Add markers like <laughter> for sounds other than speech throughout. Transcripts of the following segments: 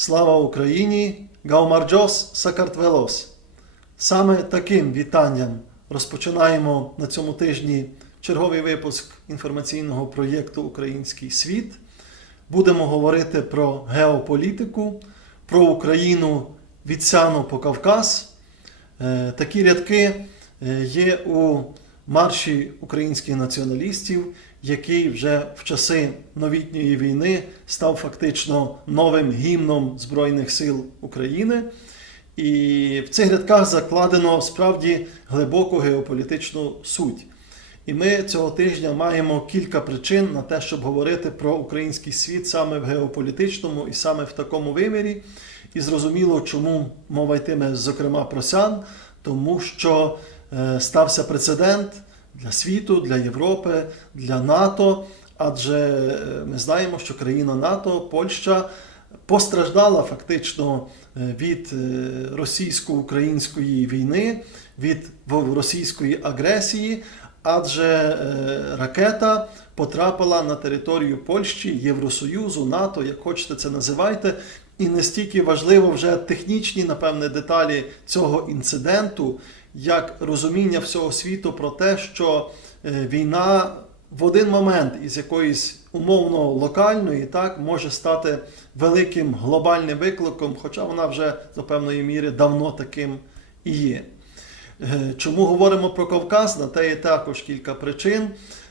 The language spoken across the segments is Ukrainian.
Слава Україні! Гаумарджос Сакартвелос! Саме таким вітанням розпочинаємо на цьому тижні черговий випуск інформаційного проєкту Український світ. Будемо говорити про геополітику, про Україну від Сяну по Кавказ. Е, Такі рядки е, є у марші українських націоналістів, який вже в часи новітньої війни став фактично новим гімном Збройних сил України. І в цих рядках закладено справді глибоку геополітичну суть. І ми цього тижня маємо кілька причин на те, щоб говорити про український світ саме в геополітичному і саме в такому вимірі. І зрозуміло, чому мова йтиме, зокрема, про сян, тому що е, стався прецедент для світу, для Європи, для НАТО. Адже е, ми знаємо, що країна НАТО, Польща, постраждала фактично е, від е, російсько-української війни, від російської агресії, адже ракета потрапила на територію Польщі, Євросоюзу, НАТО, як хочете це називайте. І настільки важливо вже технічні, напевне, деталі цього інциденту, як розуміння всього світу про те, що е, війна в один момент із якоїсь умовно локальної, так може стати великим глобальним викликом, хоча вона вже до певної міри давно таким і є. Е, Чому говоримо про Кавказ? На те є також кілька причин.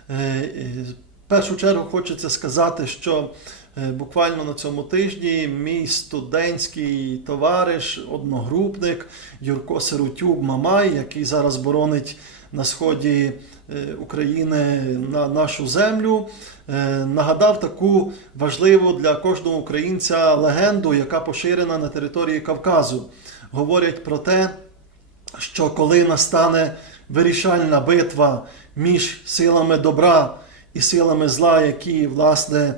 Е, е, В першу чергу хочеться сказати, що буквально на цьому тижні мій студентський товариш, одногрупник Юрко Сиротюк Мамай, який зараз боронить на сході е, України на нашу землю, е, нагадав таку важливу для кожного українця легенду, яка поширена на території Кавказу. Говорять про те, що коли настане вирішальна битва між силами добра і силами зла, які власне е,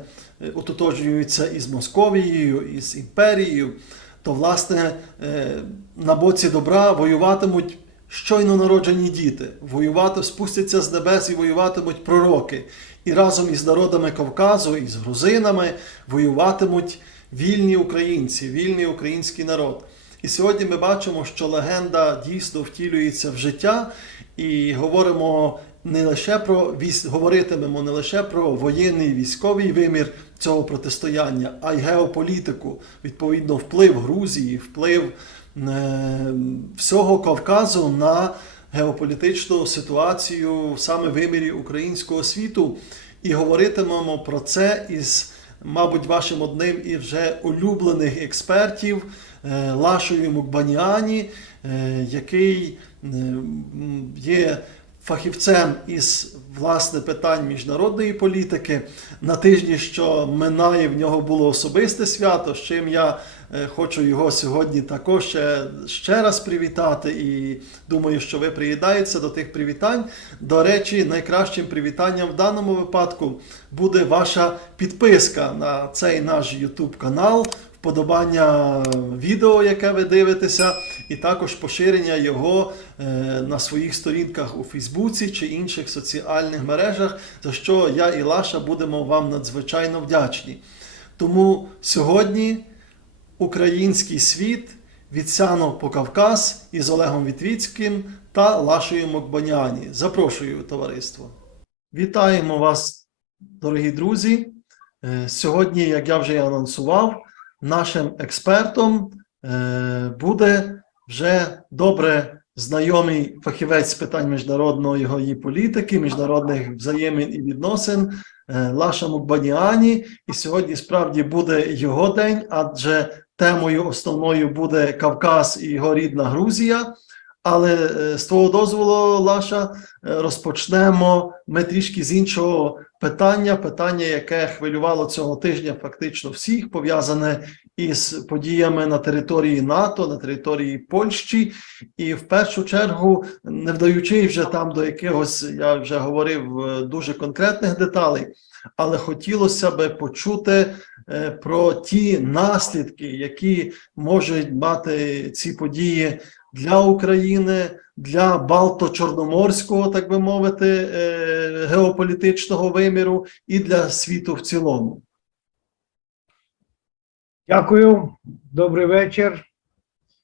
ототожнюються із Московією, із імперією, то власне е, на боці добра воюватимуть щойно народжені діти, воювати спустяться з небес і воюватимуть пророки. І разом із народами Кавказу, із грузинами воюватимуть вільні українці, вільний український народ. І сьогодні ми бачимо, що легенда дійсно втілюється в життя, і говоримо не лише про говоритимемо не лише про воєнний військовий вимір цього протистояння, а й геополітику, відповідно, вплив Грузії, вплив е, всього Кавказу на геополітичну ситуацію саме вимірі українського світу. І говоритимемо про це із, мабуть, вашим одним із вже улюблених експертів е, Лашою Мукбаніані, е, який є фахівцем із власне питань міжнародної політики. На тижні, що минає, в нього було особисте свято, з чим я хочу його сьогодні також ще, ще раз привітати. І думаю, що ви приєднаєтеся до тих привітань. До речі, найкращим привітанням в даному випадку буде ваша підписка на цей наш YouTube канал. Вподобання відео, яке ви дивитеся, і також поширення його е, на своїх сторінках у Фейсбуці чи інших соціальних мережах, за що я і Лаша будемо вам надзвичайно вдячні. Тому сьогодні український світ від Сяно по Кавказ із Олегом Вітвіцьким та Лашою Мокбаняні. Запрошую товариство. Вітаємо вас, дорогі друзі. Е, Сьогодні, як я вже і анонсував, нашим експертом е, буде вже добре знайомий фахівець з питань міжнародної політики, міжнародних взаємин і відносин е, Лаша Мукбаніані. І сьогодні справді буде його день, адже темою основною буде Кавказ і його рідна Грузія. Але е, з твого дозволу, Лаша, е, розпочнемо ми трішки з іншого питання. Питання, яке хвилювало цього тижня фактично всіх, пов'язане із подіями на території НАТО, на території Польщі, і в першу чергу, не вдаючи вже там до якогось, я вже говорив, е, дуже конкретних деталей, але хотілося би почути е, про ті наслідки, які можуть мати ці події для України, для Балто-Чорноморського, так би мовити, е, геополітичного виміру і для світу в цілому. Дякую, добрий вечір.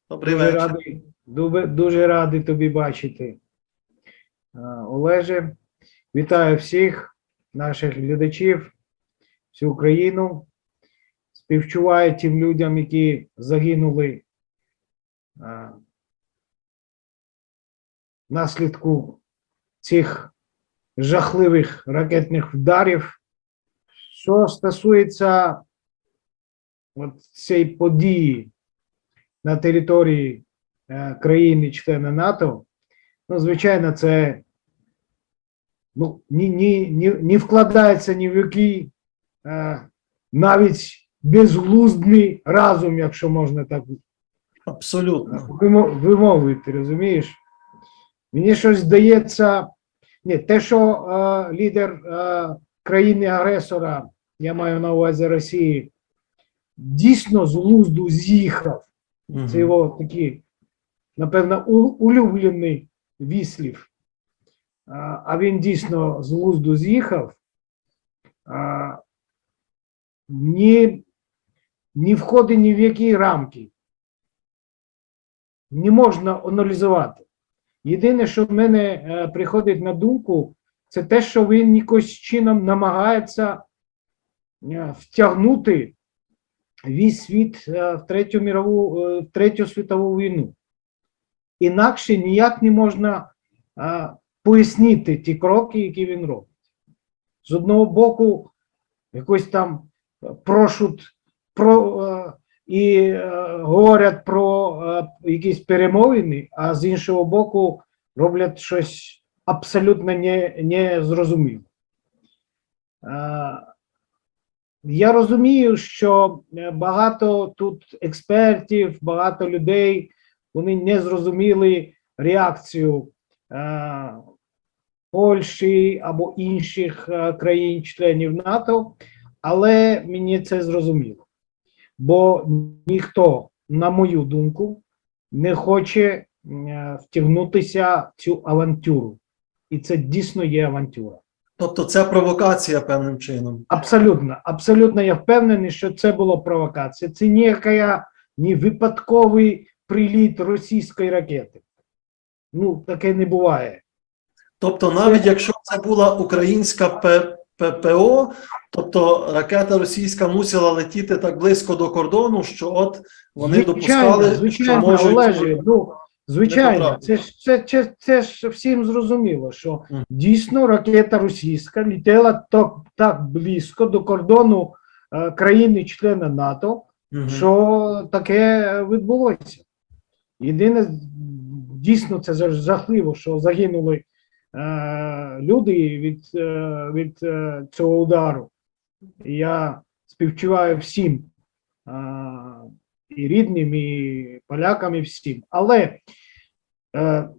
Добрий дуже вечір. радий, дуже, дуже радий тобі бачити. Е, Олеже, вітаю всіх наших глядачів, всю Україну. Співчуваю тим людям, які загинули внаслідку цих жахливих ракетних вдарів. Що стосується от цієї події на території е, країни-члена НАТО, ну, звичайно, це ну, ні, ні, ні, ні вкладається ні в який е, навіть безглуздний разум, якщо можна так Абсолютно. вимовити, розумієш? Мені щось здається, ні, те, що е, лідер е, країни-агресора, я маю на увазі Росії, дійсно з глузду з'їхав. Мгм. Це його такий, напевно, улюблений віслів. А а він дійсно з глузду з'їхав. Ні, ні входить ні в які рамки. Не можна аналізувати. Єдине, що в мене е, приходить на думку, це те, що він якось чином намагається е, втягнути весь світ е, в третю мірову, в третю світову війну. Інакше ніяк не можна пояснити ті кроки, які він робить. З одного боку, якось там прошуть про і е, говорять про е, якісь перемовини, а з іншого боку, роблять щось абсолютно не, незрозуміле. Е, я розумію, що е, багато тут експертів, багато людей вони не зрозуміли реакцію е, Польщі або інших е, країн-членів НАТО, але мені це зрозуміло. Бо ніхто, на мою думку, не хоче е, втягнутися в цю авантюру. І це дійсно є авантюра. Тобто це провокація певним чином. Абсолютно, абсолютно я впевнений, що це була провокація. Це ніяка не випадковий приліт російської ракети. Ну, таке не буває. Тобто, навіть якщо це була українська ППО, тобто ракета російська мусила летіти так близько до кордону, що от вони допускали, звичайно, що можуть Олеже, ну, звичайно, це ж це, це, це ж всім зрозуміло, що дійсно ракета російська літела так, так близько до кордону е, країни-члена НАТО, Мгм. що таке відбулося. Єдине, дійсно, це жах- жахливо, що загинули люди від, е, від е, цього удару. Я співчуваю всім е, і рідним, і полякам, і всім. Але е,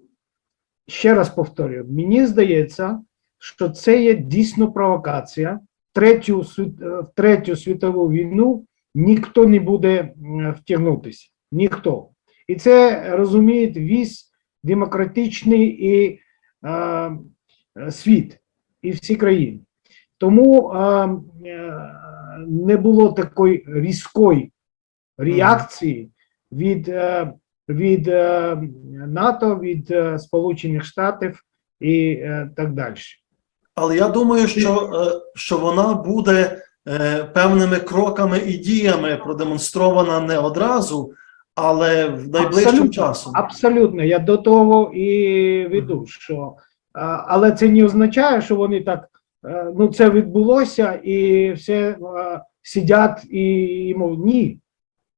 ще раз повторюю: мені здається, що це є дійсно провокація. Третю, е, в третю світову війну ніхто не буде втягнутися. Ніхто. І це розуміє весь демократичний і е, е, світ, і всі країни. Тому е, не було такої різкої реакції від, е, від е, НАТО, від Сполучених Штатів і так далі. Але я думаю, що, що вона буде певними кроками і діями продемонстрована не одразу, але в найближчим Абсолютно, часом. Абсолютно, я до того і веду, що але це не означає, що вони так е, ну це відбулося і все сидять і, і мов ні.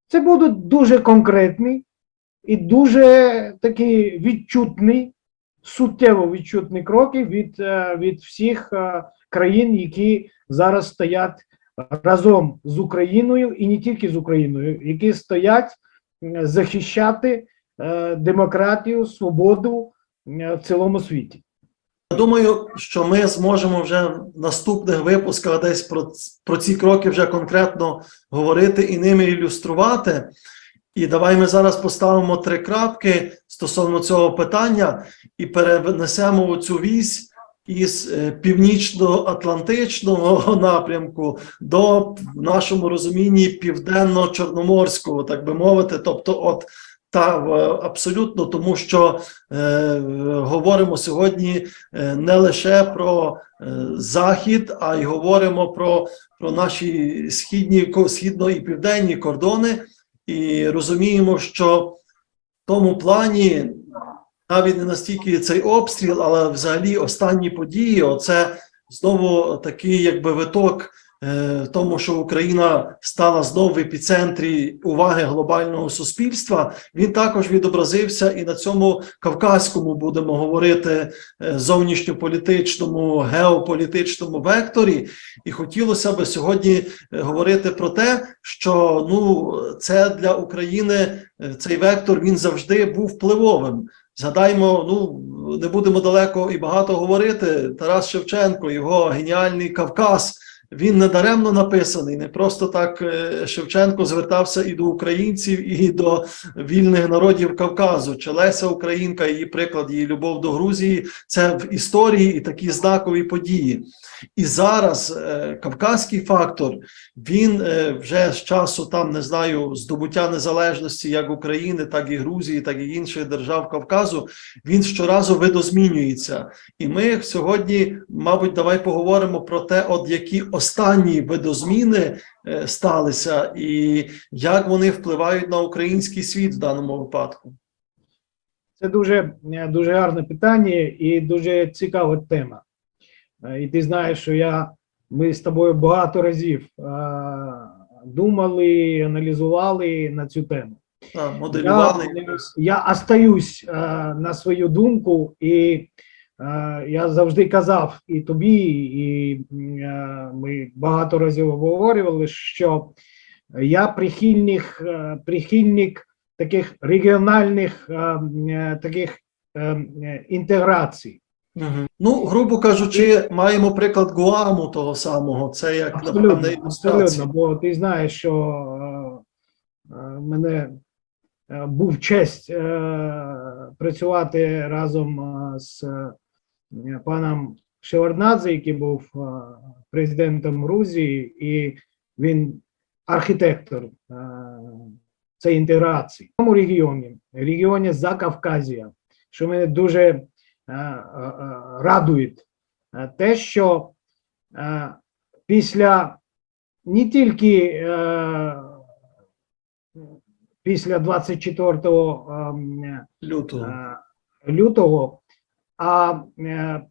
Це будуть дуже конкретні і дуже такі відчутні, суттєво відчутні кроки від, е, від всіх е, країн, які зараз стоять разом з Україною і не тільки з Україною, які стоять захищати е, демократію, свободу в цілому світі. Думаю, що ми зможемо вже в наступних випусках десь про, про ці кроки вже конкретно говорити і ними ілюструвати. І давай ми зараз поставимо три крапки стосовно цього питання і перенесемо цю вісь із е, північно-атлантичного <laughs> напрямку до в нашому розумінні південно-чорноморського, так би мовити, тобто, от та абсолютно, тому що е, говоримо сьогодні е, не лише про е, захід, а й говоримо про, про наші східні східно і південні кордони, і розуміємо, що в тому плані навіть не настільки цей обстріл, але взагалі останні події, оце знову такий якби виток е, в тому, що Україна стала знову в епіцентрі уваги глобального суспільства. Він також відобразився і на цьому кавказькому будемо говорити е, зовнішньополітичному, геополітичному векторі. І хотілося би сьогодні е, говорити про те, що ну це для України е, цей вектор він завжди був впливовим. Згадаймо, ну не будемо далеко і багато говорити. Тарас Шевченко, його геніальний Кавказ. Він не даремно написаний. Не просто так е, Шевченко звертався і до українців, і до вільних народів Кавказу. Чи Леся Українка, її приклад, її любов до Грузії це в історії і такі знакові події. І зараз е, кавказький фактор він е, вже з часу там не знаю здобуття незалежності як України, так і Грузії, так і інших держав Кавказу. Він щоразу видозмінюється. І ми сьогодні, мабуть, давай поговоримо про те, от які останні видозміни е, сталися, і як вони впливають на український світ в даному випадку. Це дуже, е, дуже гарне питання і дуже цікава тема. Е, І ти знаєш, що я, ми з тобою багато разів думали, аналізували на цю тему. Я, моделювали. я остаюсь е, на свою думку, і я завжди казав і тобі, і е, ми багато разів обговорювали, що я прихильник, е, прихильник таких регіональних е, е, таких е, е, інтеграцій. Ну, грубо кажучи, маємо приклад Гуаму того самого. Це як Абсолютно, абсолютно, бо ти знаєш, що е, е, мене е, був честь е, працювати разом е, з е, паном Шеварднадзе, який був президентом Грузії, і він архітектор цієї інтеграції. В цьому регіоні, регіоні Закавказія, що мене дуже радує, те, що після не тільки після 24 ем, Лютого. лютого, а е,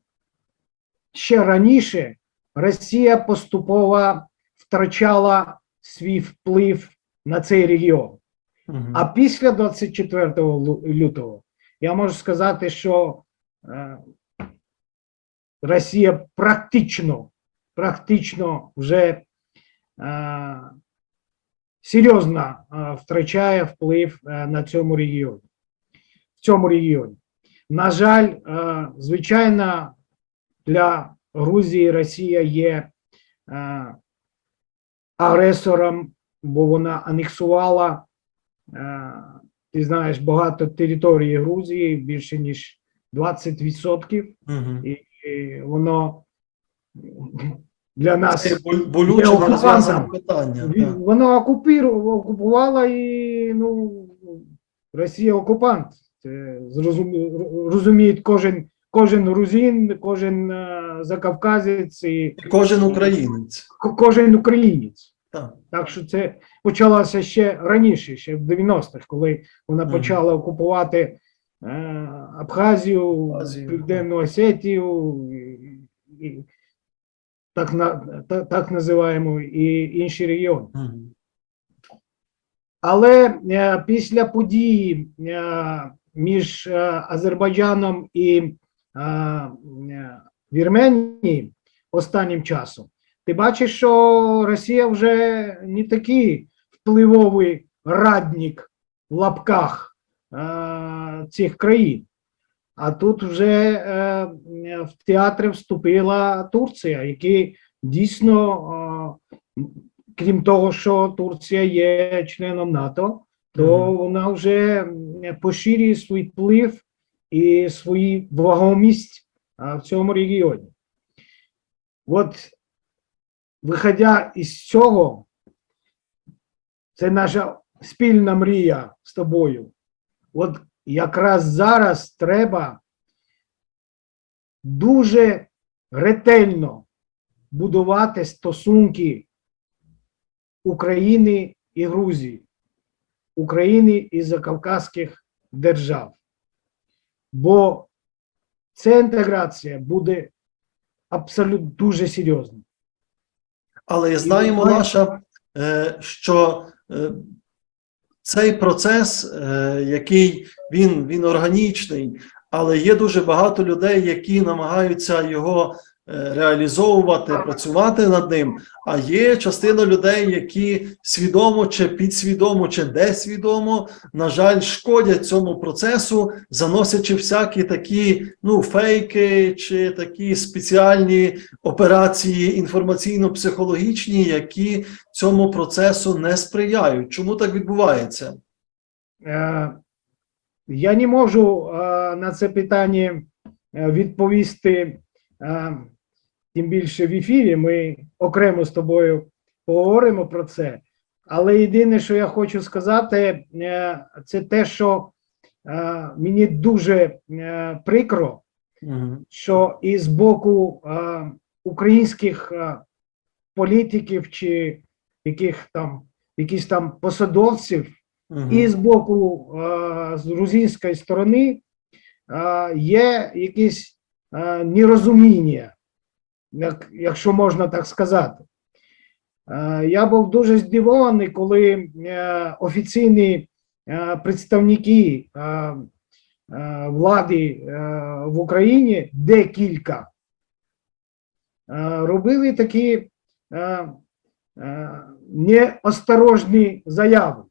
ще раніше Росія поступово втрачала свій вплив на цей регіон. А після 24 лютого я можу сказати, що е, Росія практично, практично вже е, серйозно втрачає вплив на цьому регіоні. В цьому регіоні. На жаль, е, звичайно, для Грузії Росія є е, агресором, бо вона анексувала Е, Ти знаєш багато території Грузії, більше ніж 20%, Мгм. і, і воно для нас Це болюче питання. Ві- воно окупувало і ну, Росія окупант. Це розуміє кожен, кожен грузин, кожен е, закавказець і Кожен українець. кожен українець. Так. Так що це почалося ще раніше, ще в 90-х, коли вона почала окупувати е, Абхазію, Абхазію, Південну Осетію, і, і, так, на, та- так називаємо, і інші регіони. Мгм. Але е, після події е, між е, Азербайджаном і е, Вірменією останнім часом, ти бачиш, що Росія вже не такий впливовий радник в лапках е, цих країн. А тут вже в театр вступила Турція, який дійсно, крім того, що Турція є членом НАТО, то вона вже поширює свій вплив і свою вагомість в цьому регіоні. От, виходя із цього, це наша спільна мрія з тобою. От якраз зараз треба дуже ретельно будувати стосунки України і Грузії, України і закавказьких держав. Бо ця інтеграція буде абсолютно дуже серйозна. Але знаємо, Лаша, е, що е, цей процес, е, який він, він органічний, але є дуже багато людей, які намагаються його реалізовувати, працювати над ним. А є частина людей, які свідомо чи підсвідомо, чи несвідомо, на жаль, шкодять цьому процесу, заносячи всякі такі ну, фейки чи такі спеціальні операції інформаційно-психологічні, які цьому процесу не сприяють. Чому так відбувається? Е, Я не можу е, на це питання е, відповісти, е, тим більше в ефірі. Ми окремо з тобою поговоримо про це. Але єдине, що я хочу сказати, е, це те, що е, мені дуже е, прикро, що і з боку українських політиків чи яких там якісь там посадовців і з боку з грузинської сторони є якісь нерозуміння, як, якщо можна так сказати. Е, я був дуже здивований, коли е, офіційні е, представники влади в Україні декілька робили такі неосторожні заяви.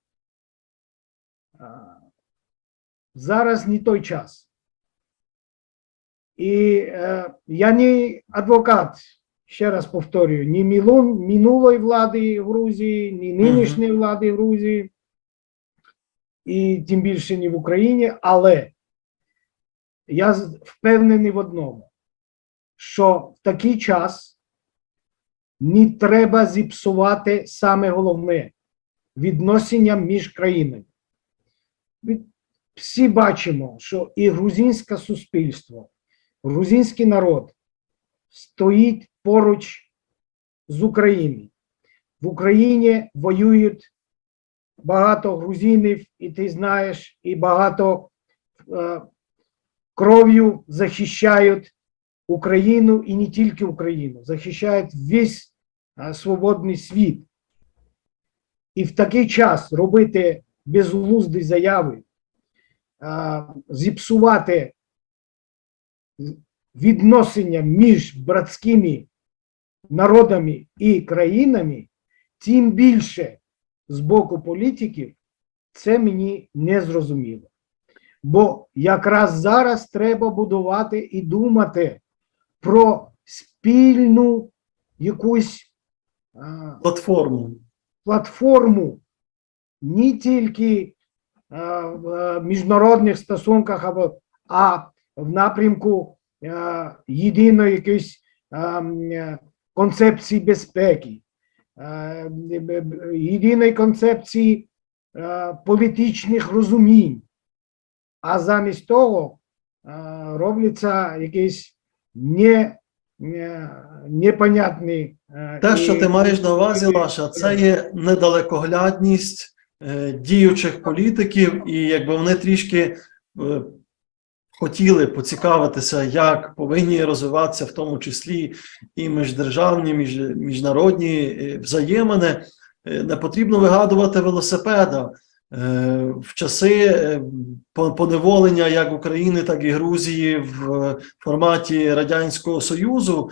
Зараз не той час. І е, я не адвокат, ще раз повторюю, ні мілун, минулої влади Грузії, ні нинішньої влади Грузії, і тим більше не в Україні, але я впевнений в одному, що в такий час не треба зіпсувати саме головне відносини між країнами. Всі бачимо, що і грузинське суспільство, грузинський народ стоїть поруч з Україною. В Україні воюють багато грузинів, і ти знаєш, і багато е, кров'ю захищають Україну і не тільки Україну, захищають весь е, свободний світ. І в такий час робити безглузді заяви, а, зіпсувати відносини між братськими народами і країнами, тим більше з боку політиків, це мені не зрозуміло. Бо якраз зараз треба будувати і думати про спільну якусь Платформу. платформу не тільки в міжнародних стосунках, а в напрямку е, єдиної якоїсь е, е, концепції безпеки, єдиної концепції політичних розумінь. А замість того робляться якісь не, не, непонятні. Те, що ти маєш на увазі, Лаша, це є недалекоглядність діючих політиків, і якби вони трішки хотіли поцікавитися, як повинні розвиватися, в тому числі і міждержавні, між, міжнародні е, взаємини, е, не потрібно вигадувати велосипеда. Е, В часи по- поневолення як України, так і Грузії в форматі Радянського Союзу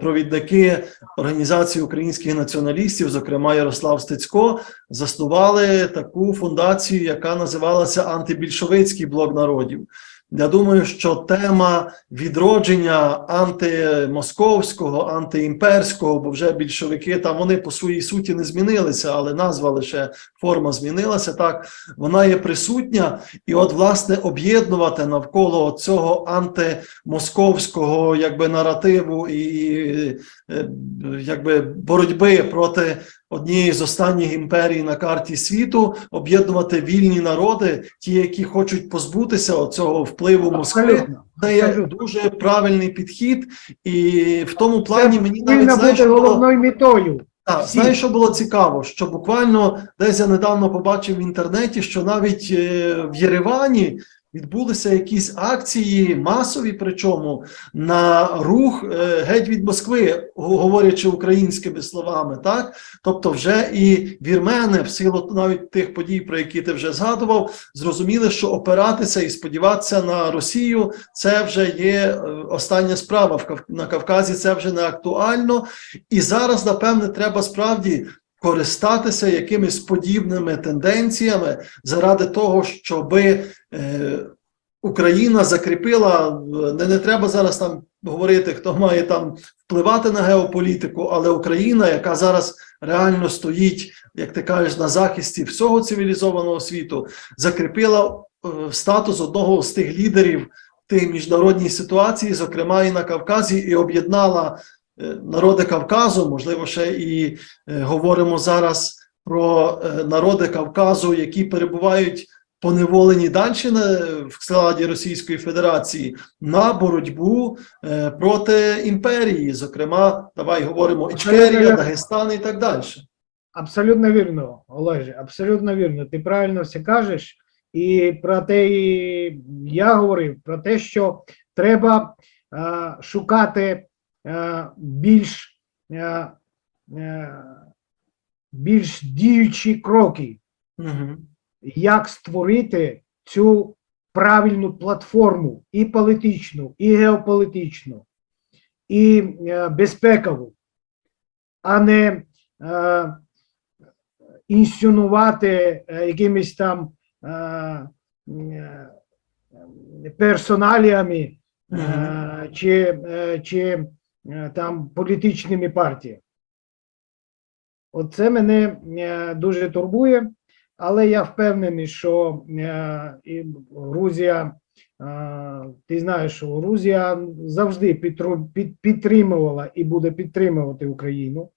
провідники Організації українських націоналістів, зокрема Ярослав Стецько, заснували таку фундацію, яка називалася Антибільшовицький блок народів. Я думаю, що тема відродження антимосковського, антиімперського, бо вже більшовики там вони по своїй суті не змінилися, але назва лише форма змінилася. Так вона є присутня, і от власне об'єднувати навколо цього антимосковського якби наративу і е, якби боротьби проти однієї з останніх імперій на карті світу, об'єднувати вільні народи, ті, які хочуть позбутися цього впливу Москви. Це є дуже правильний підхід, і в тому плані Це мені навіть знаєш, бути головною метою. так, знаєш, що було цікаво, що буквально десь я недавно побачив в інтернеті, що навіть е, в Єревані відбулися якісь акції, масові, причому на рух е, геть від Москви, говорячи українськими словами, так тобто, вже і вірмени, в силу навіть тих подій, про які ти вже згадував, зрозуміли, що опиратися і сподіватися на Росію це вже є е, остання справа в на Кавказі. Це вже не актуально, і зараз, напевне, треба справді користатися якимись подібними тенденціями заради того, щоби е, Україна закріпила не, не треба зараз там говорити, хто має там впливати на геополітику, але Україна, яка зараз реально стоїть, як ти кажеш, на захисті всього цивілізованого світу, закріпила е, статус одного з тих лідерів тій міжнародній ситуації, зокрема і на Кавказі, і об'єднала народи Кавказу. Можливо, ще і е, говоримо зараз про е, народи Кавказу, які перебувають поневолені далі в складі Російської Федерації на боротьбу е, проти імперії. Зокрема, давай говоримо Ічкерія, Дагестан і так далі. Абсолютно вірно, Олеже, абсолютно вірно. Ти правильно все кажеш. І про те і я говорив про те, що треба е, шукати е, більш, е, е, більш діючі кроки, Угу. як створити цю правильну платформу і політичну, і геополітичну, і е, безпекову, а не е, інсценувати е, якимись там е, е, персоналіями е, чи, е, чи е, там політичними партіями. Оце мене е, дуже турбує, але я впевнений, що е, Грузія, е, ти знаєш, що Грузія завжди підтримувала і буде підтримувати Україну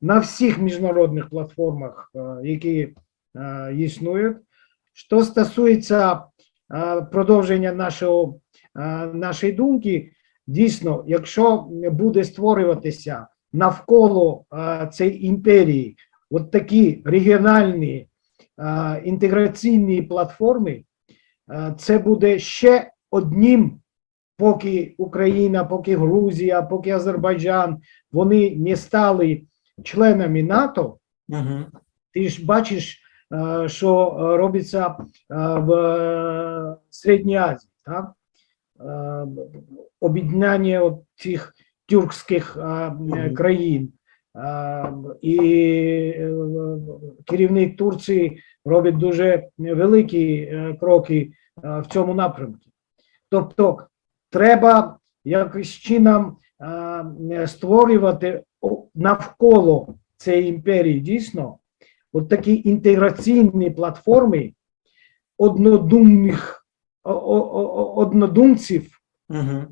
на всіх міжнародних платформах, е, які е, існують. Що стосується е, продовження нашого, е, нашої думки, дійсно, якщо буде створюватися навколо е, цієї імперії от такі регіональні е, інтеграційні платформи, е, це буде ще одним, поки Україна, поки Грузія, поки Азербайджан, вони не стали членами НАТО, Угу. ти ж бачиш, що робиться в Середній Азії, так? Е, Об'єднання цих тюркських е, країн. Е, І керівник Турції робить дуже великі кроки в цьому напрямку. Тобто, треба якось чином створювати навколо цієї імперії дійсно от такі інтеграційні платформи однодумних однодумців, Угу.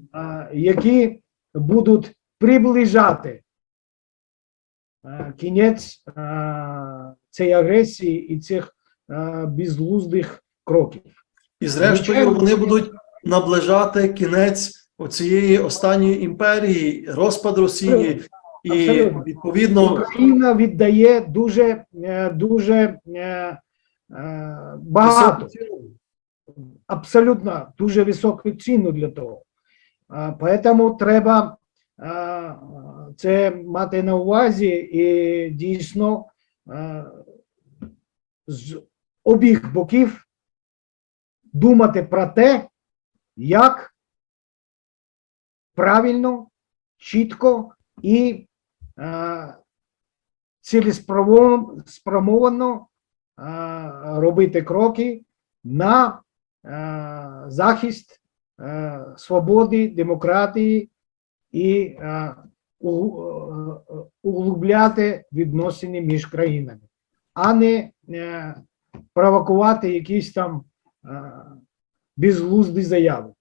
які будуть приближати кінець цієї агресії і цих безглуздих кроків. І зрештою вони будуть наближати кінець оцієї останньої імперії, розпад Росії, і відповідно Україна віддає дуже, е, дуже е, е, багато. Абсолютно дуже високу ціну для того. Поэтому треба це мати на увазі і дійсно з обох боків думати про те, як правильно, чітко і цілеспрямовано робити кроки на захист е, свободи, демократії і е, е, углубляти відносини між країнами, а не е, провокувати якісь там е, безглузді заяви.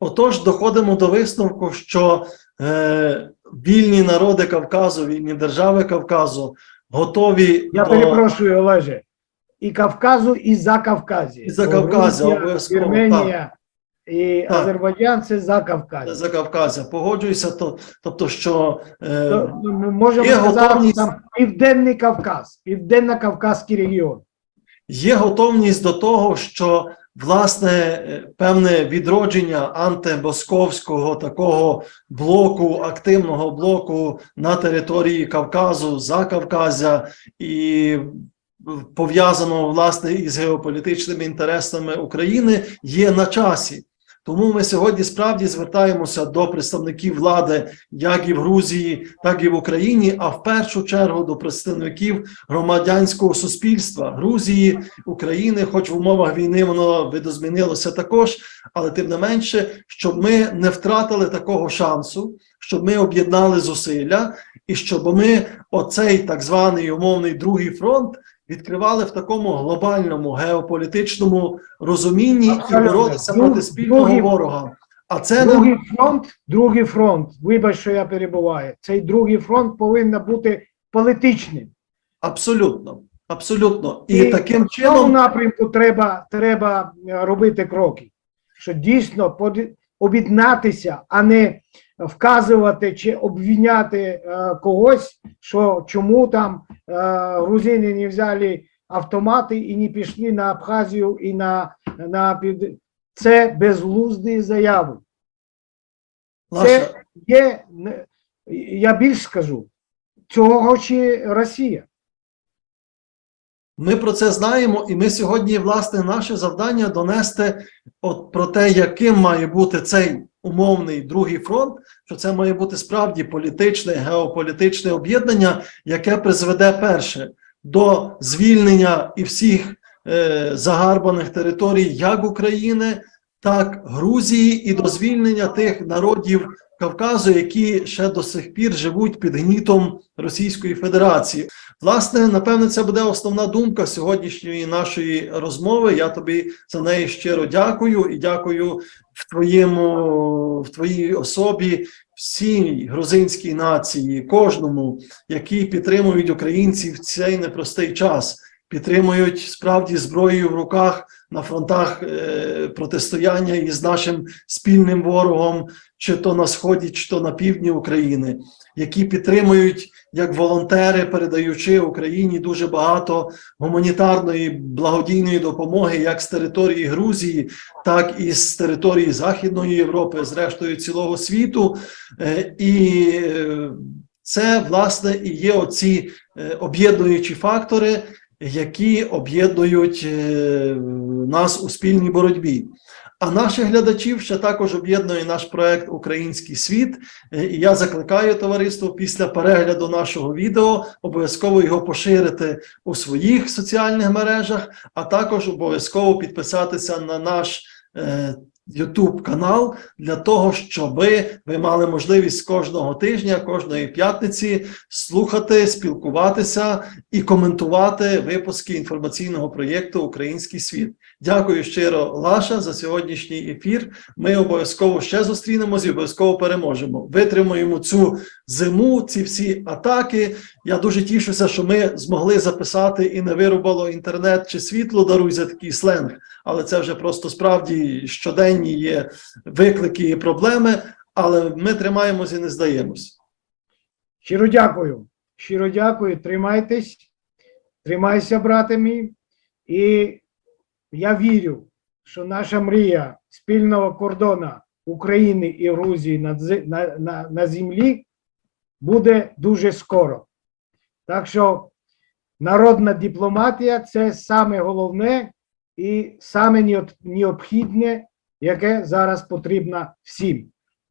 Отож, доходимо до висновку, що е, вільні народи Кавказу, вільні держави Кавказу готові Я до перепрошую, Олеже, і Кавказу, і за Кавказі. І за Грузія, обов'язково, Вірменія і Так. Азербайджан це за Кавказі. за Кавказя. Погоджуюся, то, тобто, що е, То Ми можемо є сказати, готовність- там Південний Кавказ, Південно-Кавказький регіон. є готовність до того, що власне е, певне відродження антимосковського такого блоку, активного блоку на території Кавказу, Закавказя і пов'язаного власне із геополітичними інтересами України є на часі. Тому ми сьогодні справді звертаємося до представників влади як і в Грузії, так і в Україні, а в першу чергу до представників громадянського суспільства Грузії, України, хоч в умовах війни воно видозмінилося також, але тим не менше, щоб ми не втратили такого шансу, щоб ми об'єднали зусилля, і щоб ми оцей так званий умовний другий фронт відкривали в такому глобальному геополітичному розумінні і боролися проти спільного другий- ворога. А це Другий фронт, другий фронт, вибач, що я перебуваю. Цей другий фронт повинен бути політичним. абсолютно, абсолютно. І, І таким В цьому чином напрямку треба, треба е, робити кроки, що дійсно об'єднатися, а не вказувати чи обвиняти е, когось, що чому там е, грузини не взяли автомати і не пішли на Абхазію і на, на під... це безглузді заяви. Це є, я більш скажу, цього хоче Росія. Ми про це знаємо, і ми сьогодні, власне, наше завдання донести от про те, яким має бути цей умовний другий фронт, що це має бути справді політичне, геополітичне об'єднання, яке призведе перше до звільнення і всіх е, загарбаних територій як України, так Грузії, і до звільнення тих народів Кавказу, які ще до сих пір живуть під гнітом Російської Федерації. Власне, напевне, це буде основна думка сьогоднішньої нашої розмови. Я тобі за неї щиро дякую і дякую в твоєму в твоїй особі всій грузинській нації, кожному, які підтримують українців в цей непростий час, підтримують справді зброєю в руках на фронтах е, протистояння із нашим спільним ворогом, чи то на сході, чи то на півдні України, які підтримують як волонтери, передаючи Україні дуже багато гуманітарної благодійної допомоги, як з території Грузії, так і з території Західної Європи, зрештою цілого світу. Е, І е, це власне і є оці е, об'єднуючі фактори, які об'єднують нас у спільній боротьбі. А наших глядачів ще також об'єднує наш проект Український світ. Е, І я закликаю товариство після перегляду нашого відео обов'язково його поширити у своїх соціальних мережах, а також обов'язково підписатися на наш е, YouTube канал для того, щоб ви мали можливість кожного тижня, кожної п'ятниці слухати, спілкуватися і коментувати випуски інформаційного проєкту Український світ. Дякую щиро, Лаша, за сьогоднішній ефір. Ми обов'язково ще зустрінемось і обов'язково переможемо. Витримуємо цю зиму, ці всі атаки. Я дуже тішуся, що ми змогли записати і не вирубало інтернет чи світло. Даруй за такий сленг, але це вже просто справді щоденні є виклики і проблеми. Але ми тримаємось і не здаємось. Щиро дякую. Щиро дякую. Тримайтесь, тримайся, брате мій. І я вірю, що наша мрія спільного кордона України і Грузії на, на, на, на землі буде дуже скоро. Так що народна дипломатія це саме головне і саме необхідне, яке зараз потрібно всім.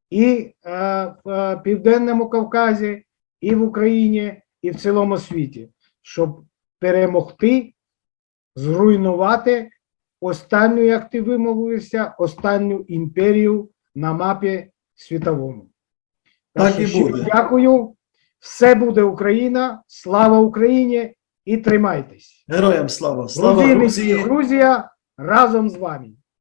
І е, в е, Південному Кавказі, і в Україні, і в цілому світі, щоб перемогти, зруйнувати останню, як ти вимовився, останню імперію на мапі світовому. Так так і буде. Дякую. Все буде Україна. Слава Україні і тримайтесь. Героям слава! Слава Грузії! Грузія разом з вами.